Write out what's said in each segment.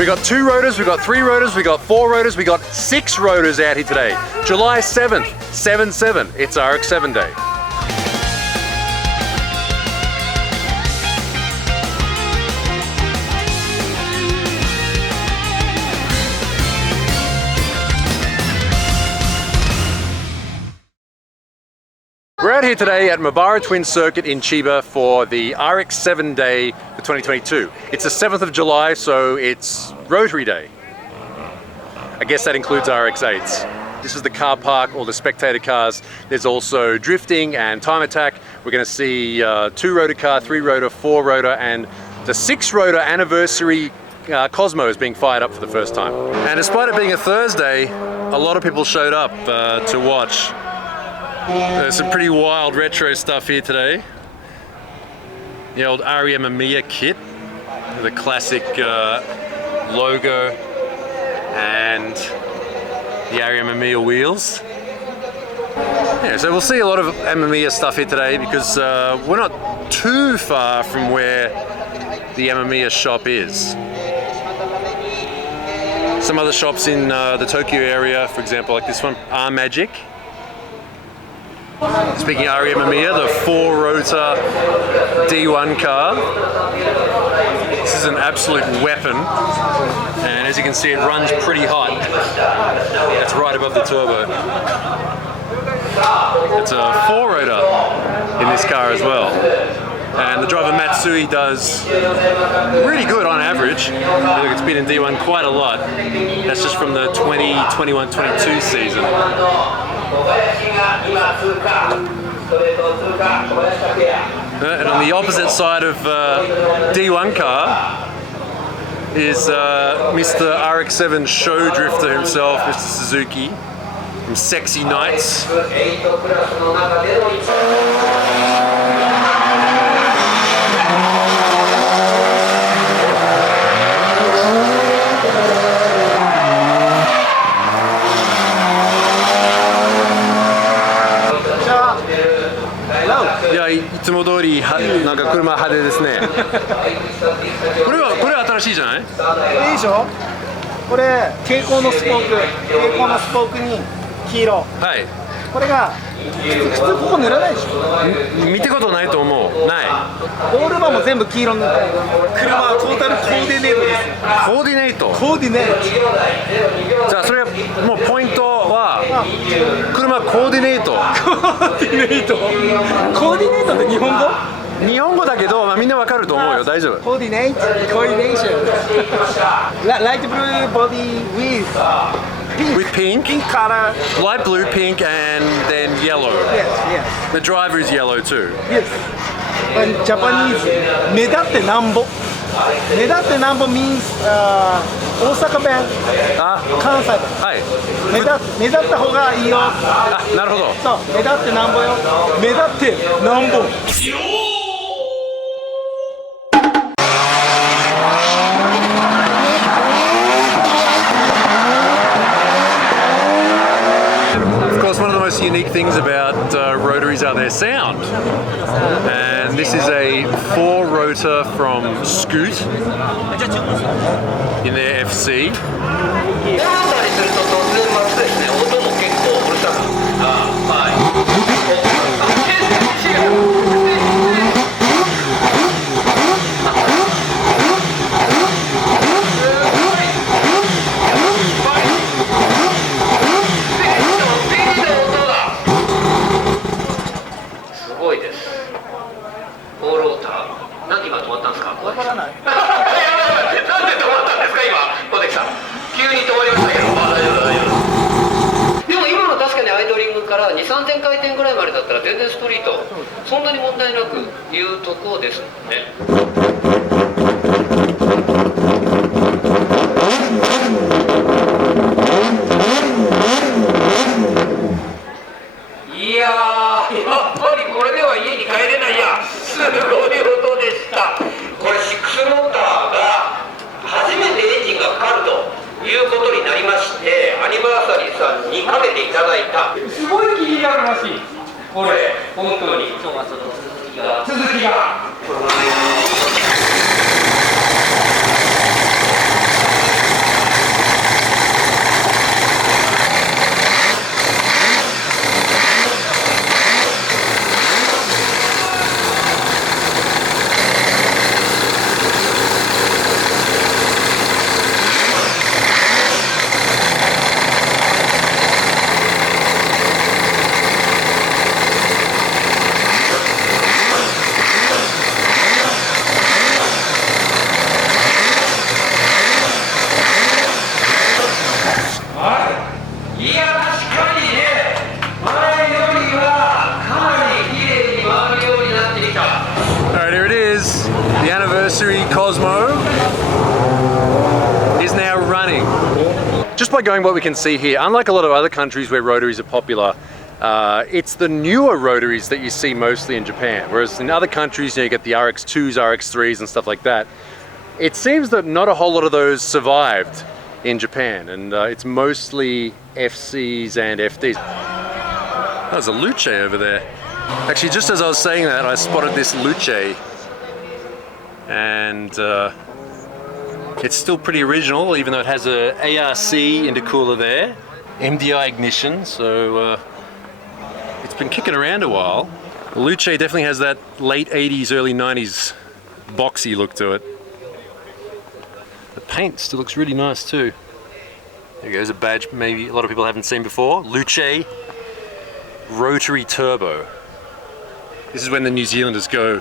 We got 2 rotors, we got 3 rotors, we got 4 rotors, we got 6 rotors out here today. July 7th, 7/7. It's RX-7 day. We're out here today at Mobara Twin Circuit in Chiba for the RX-7 day for 2022. It's the 7th of July, so it's Rotary Day. I guess that includes RX-8s. This is the car park, all the spectator cars. There's also drifting and time attack. We're going to see 2-rotor car, 3-rotor, 4-rotor, and the 6-rotor anniversary Cosmo is being fired up for the first time. And despite it being a Thursday, a lot of people showed up to watch. There's some pretty wild retro stuff here today. The old REM Mamiya kit, the classic logo and the REM Mamiya wheels. Yeah, so we'll see a lot of Mamiya stuff here today because we're not too far from where the Mamiya shop is. Some other shops in the Tokyo area, for example, like this one, R-Magic. Speaking of REM Mamiya, the 4-rotor D1 car. This is an absolute weapon, and as you can see, it runs pretty hot. That's right above the turbo. It's a 4-rotor in this car as well. And the driver Matsui does really good on average. Look, it's been in D1 quite a lot. That's just from the 2021-22 season. And on the opposite side of D1 car is Mr. RX-7 show drifter himself, Mr. Suzuki from Sexy Nights.いや、いつも通りなんか車派手ですね。これは新しいじゃない？いいでしょ？これ蛍光のスポークに黄色。はい。これが普通ここ塗らないでしょ？見たことないと思う。ない。オールバーも全部黄色に塗ってる。車はトータルコーディネートです。コーディネート。コーディネート。じゃあそれはもうポイントは車コーディネート。コーディネート。コーディネートって日本語？日本語だけど、まあ、みんなわかると思うよ。大丈夫。コーディネート。コーディネーション。ライトブルーボディ with pink color, light blue, pink, and then yellow. Yes. The driver is yellow too. Yes. And Japanese 目立ってなんぼ。目立ってなんぼ means 大阪弁、関西弁。はい。目立った方がいいよ。あ、なるほど。そう、目立ってなんぼよ。目立ってなんぼ。One of the most unique things about rotaries are their sound, and this is a 4-rotor from Scoot in their FC.2、3000回転ぐらいまでだったら全然ストリートそんなに問題なくいうとこですもんね。いやー、やっぱりこれでは家に帰れないや。すごい音でした。これ6ローターが初めてエンジンがかかるということになりまして、アニバーサリーさんにかけていただいた。すごい気になるらしい。これ本当に。今日はその続きが。just by going what we can see here, unlike a lot of other countries where rotaries are popular, it's the newer rotaries that you see mostly in Japan. Whereas in other countries, you get the RX-2s, RX-3s and stuff like that. It seems that not a whole lot of those survived in Japan, and it's mostly FCs and FDs. There's a Luce over there. Actually, just as I was saying that, I spotted this Luce, and it's still pretty original, even though it has a ARC intercooler there, MDI ignition, so it's been kicking around a while. The Luce definitely has that late 80s, early 90s boxy look to it. The paint still looks really nice too. There goes a badge maybe a lot of people haven't seen before. Luce Rotary Turbo. This is when the New Zealanders go,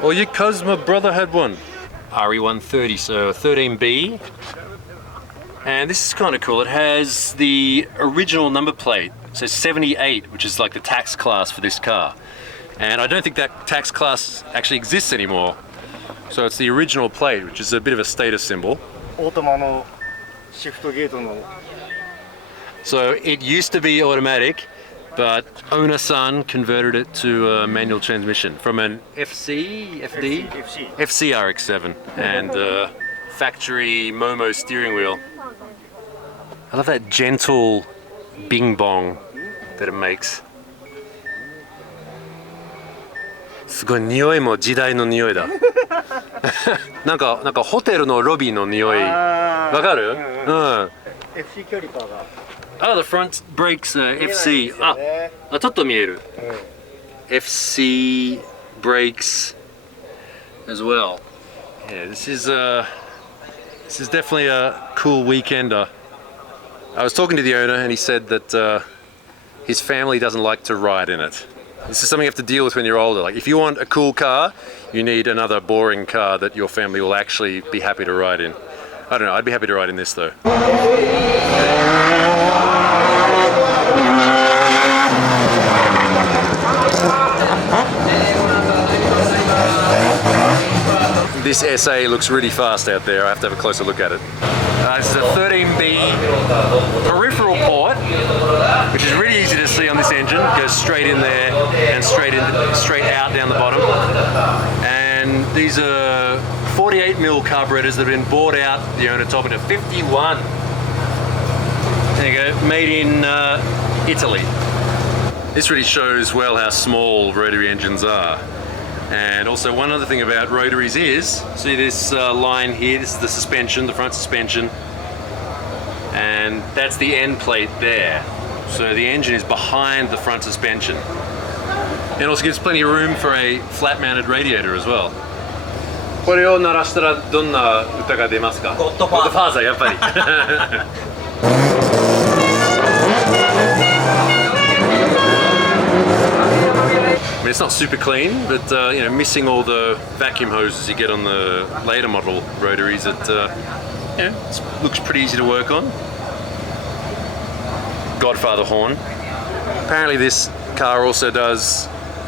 oh yeah, cuz my brother had one. RE130, so 13B. And this is kind of cool. It has the original number plate, so 78, which is like the tax class for this car. And I don't think that tax class actually exists anymore. So it's the original plate, which is a bit of a status symbol. So it used to be automatic, but owner-son converted it to a manual transmission from an FC RX-7 and factory Momo steering wheel. I love that gentle bing bong that it makes. すごい匂いも時代の匂いだ。なんかホテルのロビーの匂い。わかる？うん。FC キャリパーが。Ah, the front brakes FC. あ、ちょっと見える。FC brakes as well. Yeah, this is definitely a cool weekender. I was talking to the owner and he said that his family doesn't like to ride in it. This is something you have to deal with when you're older. Like if you want a cool car, you need another boring car that your family will actually be happy to ride in. I don't know, I'd be happy to ride in this though. This SA looks really fast out there. I have to have a closer look at it. This is a 13B peripheral port, which is really easy to see on this engine. It goes straight in there and straight out down the bottom. And these are 48mm carburetors that have been bought out. The owner told me to 51. There you go, made in Italy. This really shows well how small rotary engines are. And also one other thing about rotaries is, see this line here, this is the suspension, the front suspension, and that's the end plate there. So the engine is behind the front suspension. It also gives plenty of room for a flat mounted radiator as well. これを鳴らしたらどんな歌が出ますか？ゴッドファーザー、やっぱり。I mean, it's not super clean, but you know, missing all the vacuum hoses you get on the later model rotaries, it you know, looks pretty easy to work on. Godfather horn. Apparently this car also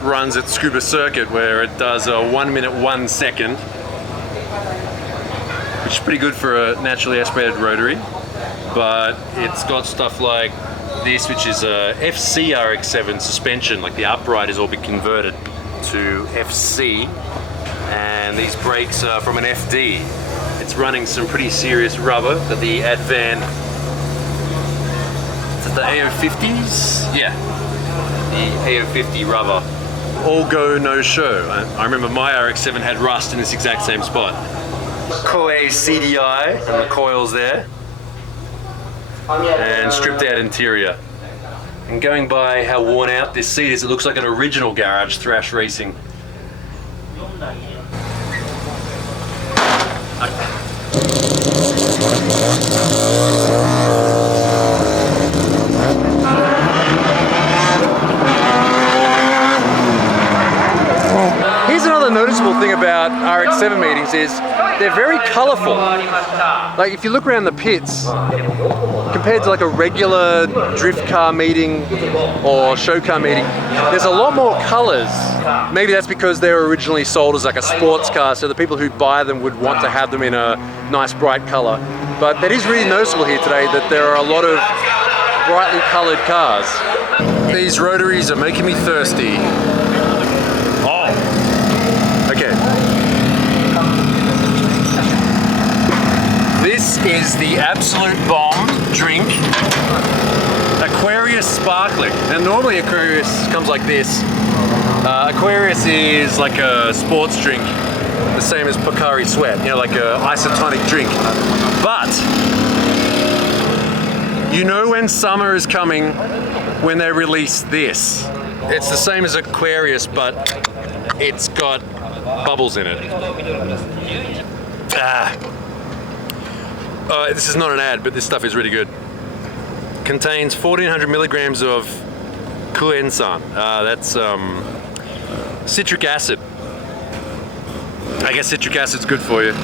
runs at Scuba Circuit, where it does a 1 minute 1 second, which is pretty good for a naturally aspirated rotary. But it's got stuff like this, which is a FC RX-7 suspension, like the upright has all been converted to FC, and these brakes are from an FD. It's running some pretty serious rubber, but the Advan, is it the AO50s? Yeah, the AO50 rubber. All go, no show. I remember my RX-7 had rust in this exact same spot. Koei CDI, and the coils there. And stripped out interior. And going by how worn out this seat is, it looks like an original garage Thrash Racing. Here's another noticeable thing about RX-7 RX-7 meetings is they're very colorful. Like if you look around the pits, compared to like a regular drift car meeting or show car meeting, there's a lot more colors. Maybe that's because they were originally sold as like a sports car, so the people who buy them would want to have them in a nice bright color. But that is really noticeable here today that there are a lot of brightly colored cars. These rotaries are making me thirsty. Oh, okay. This is the absolute bomb drink. Aquarius Sparkling. And normally Aquarius comes like this. Aquarius is like a sports drink, the same as Pocari Sweat, you know, like a isotonic drink. But you know when summer is coming when they release this. It's the same as Aquarius, but it's got bubbles in it. This is not an ad, but this stuff is really good. Contains 1400 milligrams of kuensan. That's citric acid. I guess citric acid's good for you.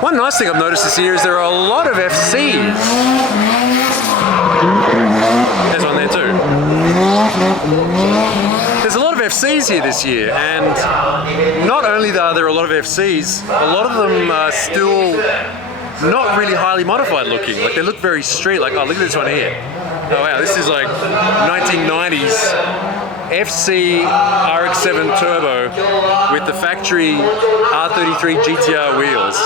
One nice thing I've noticed this year is there are a lot of FCs. There's one there too. There's a lot of FCs here this year, and not only are there a lot of FCs, a lot of them are still not really highly modified looking. Like they look very street, like, oh, look at this one here. Oh wow, this is like 1990s FC RX-7 turbo with the factory R33 GTR wheels.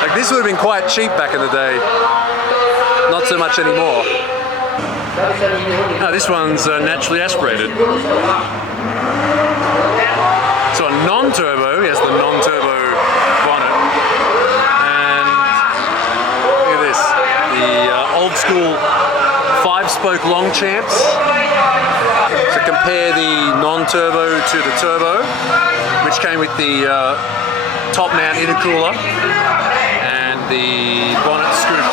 Like this would have been quite cheap back in the day. Not so much anymore. No, this one's naturally aspirated. So a non-turbo, yes, the non-turbo bonnet. And look at this, the old school 5-spoke Longchamps. So compare the non-turbo to the turbo, which came with the top mount intercooler and the bonnet scoop.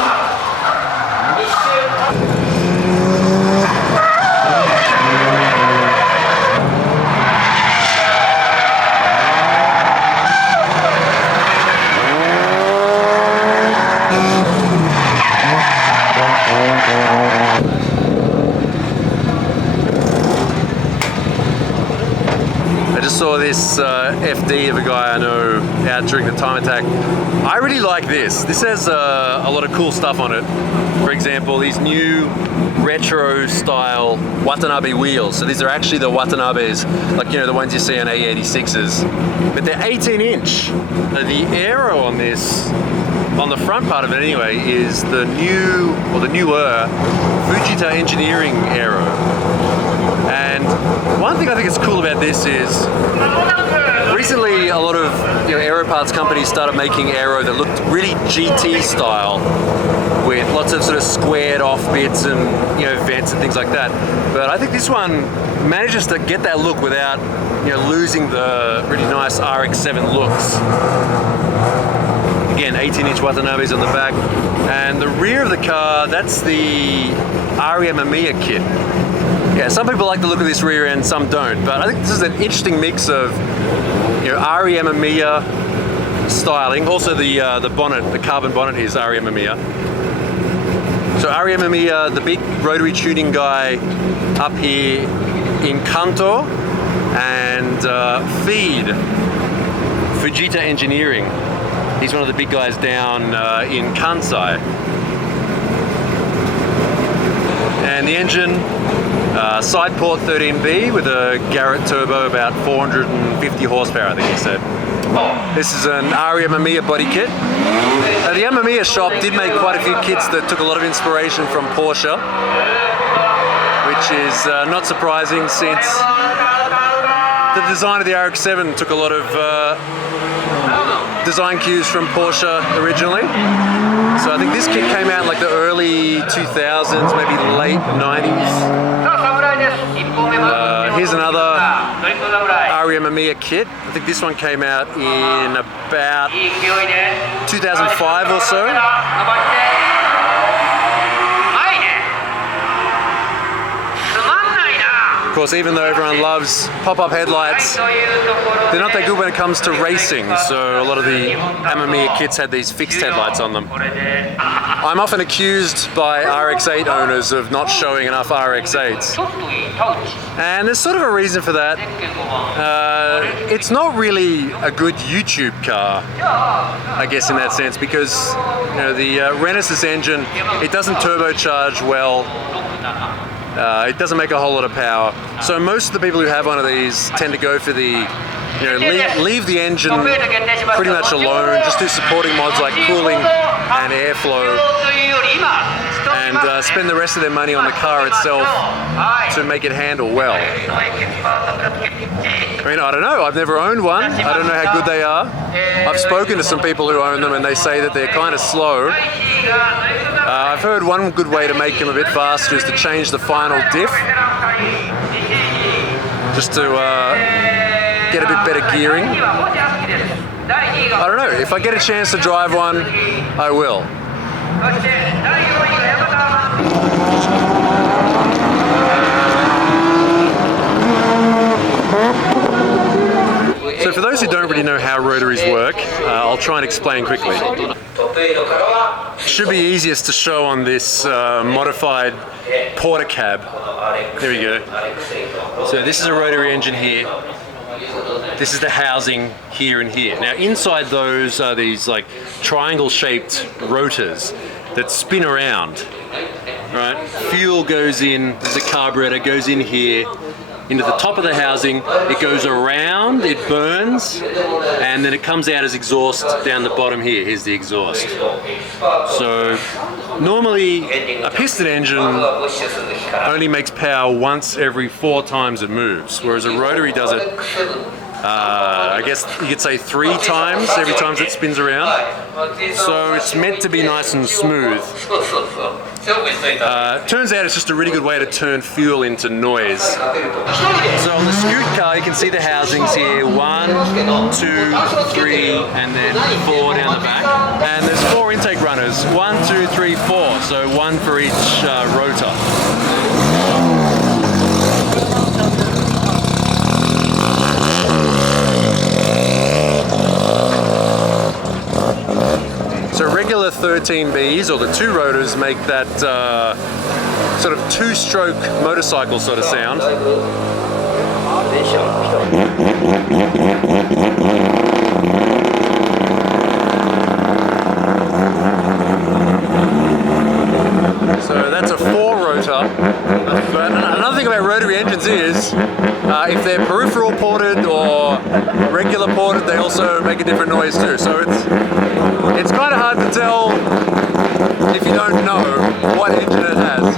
Saw this FD of a guy I know out during the time attack. I really like this. This has a lot of cool stuff on it. For example, these new retro style Watanabe wheels. So these are actually the Watanabes, like, you know, the ones you see on A86s. But they're 18-inch. The aero on this, on the front part of it anyway, is the new, or the newer, Fujita Engineering aero. And one thing I think is cool about this is recently a lot of aero parts companies started making aero that looked really GT style with lots of sort of squared off bits and vents and things like that. But I think this one manages to get that look without losing the really nice RX-7 looks. Again, 18-inch Watanabes on the back. And the rear of the car, that's the REM Amiya kit. Yeah, some people like the look of this rear end, some don't, but I think this is an interesting mix of REM Amiya styling. Also the bonnet, the carbon bonnet is REM Amiya. So REM Amiya, the big rotary tuning guy up here in Kanto, and Feed, Fujita Engineering. He's one of the big guys down in Kansai. And the engine, side port 13B with a Garrett turbo, about 450 horsepower, I think he said. This is an REM Amiya body kit. The Amiya shop did make quite a few kits that took a lot of inspiration from Porsche, which is not surprising since the design of the RX-7 took a lot of design cues from Porsche originally. So I think this kit came out in like the early 2000s, maybe late 90s. Here's another REM Amiya kit. I think this one came out in about 2005 or so. Of course, even though everyone loves pop-up headlights, they're not that good when it comes to racing, so a lot of the Amamiya kits had these fixed headlights on them. I'm often accused by RX-8 owners of not showing enough RX-8s, and there's sort of a reason for that. It's not really a good YouTube car, I guess, in that sense, because the Renesis engine, it doesn't turbocharge well. It doesn't make a whole lot of power. So most of the people who have one of these tend to go for the, leave the engine pretty much alone, just do supporting mods like cooling and airflow, and spend the rest of their money on the car itself to make it handle well. I mean, I don't know, I've never owned one. I don't know how good they are. I've spoken to some people who own them and they say that they're kind of slow. I've heard one good way to make them a bit faster is to change the final diff, just to get a bit better gearing. I don't know, if I get a chance to drive one, I will. So for those who don't really know how rotaries work, I'll try and explain quickly. Should be easiest to show on this modified porter cab. There we go. So this is a rotary engine here. This is the housing here and here. Now inside those are these like triangle shaped rotors that spin around. Right? Fuel goes in, there's a carburetor, goes in here, into the top of the housing, it goes around, it burns, and then it comes out as exhaust down the bottom here. Here's the exhaust. So normally a piston engine only makes power once every 4 times it moves, whereas a rotary does it, I guess you could say 3 times every time it spins around. So it's meant to be nice and smooth. Turns out it's just a really good way to turn fuel into noise. So on the Scoot car you can see the housings here, 1, 2, 3 and then 4 down the back. And there's 4 intake runners, 1, 2, 3, 4, so 1 for each rotor. So regular 13Bs, or the 2 rotors, make that sort of 2-stroke motorcycle sort of sound. So that's a 4-rotor. But another thing about rotary engines is, if they're peripheral ported or regular ported, they also make a different noise too. So it's kind of hard to tell if you don't know what engine it has.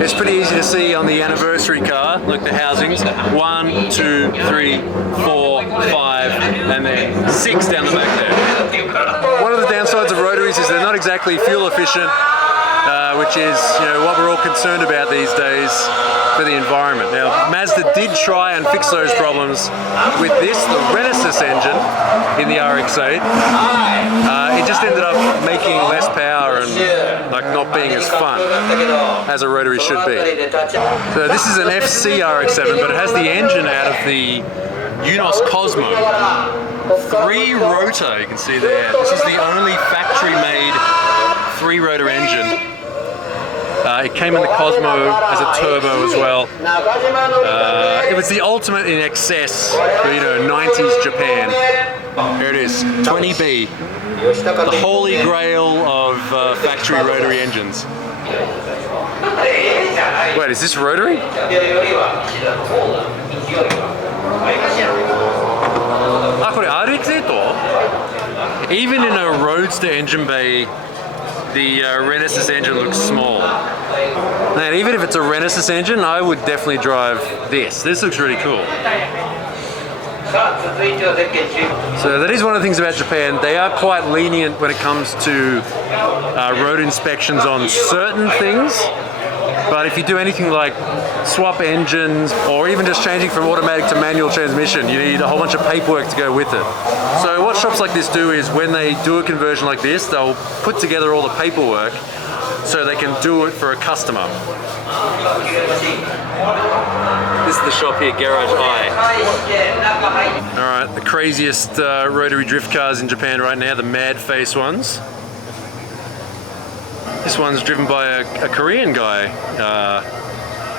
It's pretty easy to see on the anniversary car, look, the housings, 1, 2, 3, 4, 5, and then 6 down the back there. One of the downsides of rotaries is they're not exactly fuel efficient, which is what we're all concerned about these days for the environment. Now, Mazda did try and fix those problems with this, the Renesis engine in the RX-8. It just ended up making less power and not being as fun as a rotary should be. So this is an FC RX-7, but it has the engine out of the Unos Cosmo. 3-rotor, you can see there. This is the only factory-made 3-rotor engine. It came in the Cosmo as a turbo as well. It was the ultimate in excess for 90s Japan. Here it is, 20B, the holy grail of factory rotary engines. Wait, is this rotary? RX-8? Even in a roadster engine bay, the Renesis engine looks small. And even if it's a Renesis engine, I would definitely drive this. This looks really cool. So that is one of the things about Japan. They are quite lenient when it comes to road inspections on certain things. But if you do anything like swap engines or even just changing from automatic to manual transmission, you need a whole bunch of paperwork to go with it. So what shops like this do is when they do a conversion like this, they'll put together all the paperwork so they can do it for a customer. This is the shop here, Garage Eye. 返して中入って Alright, the craziest rotary drift cars in Japan right now, the mad face ones. This one's driven by a Korean guy.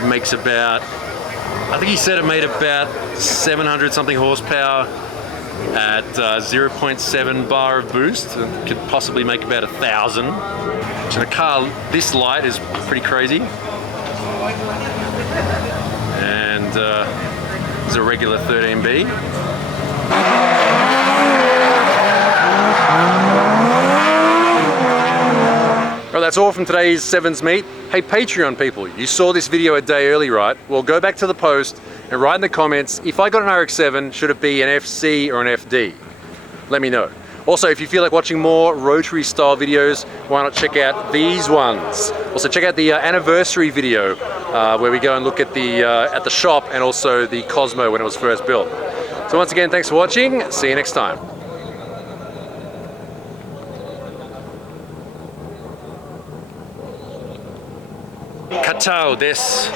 Makes about, I think he said it made about 700 something horsepower at 0.7 bar of boost. It could possibly make about 1,000. And a car this light is pretty crazy. And there's a regular 13B. Well, that's all from today's Sevens Meet. Hey, Patreon people, you saw this video a day early, right? Well, go back to the post and write in the comments, if I got an RX-7, should it be an FC or an FD? Let me know. Also, if you feel like watching more rotary style videos, why not check out these ones? Also, check out the anniversary video where we go and look at the shop and also the Cosmo when it was first built. So once again, thanks for watching. See you next time. Katao desu.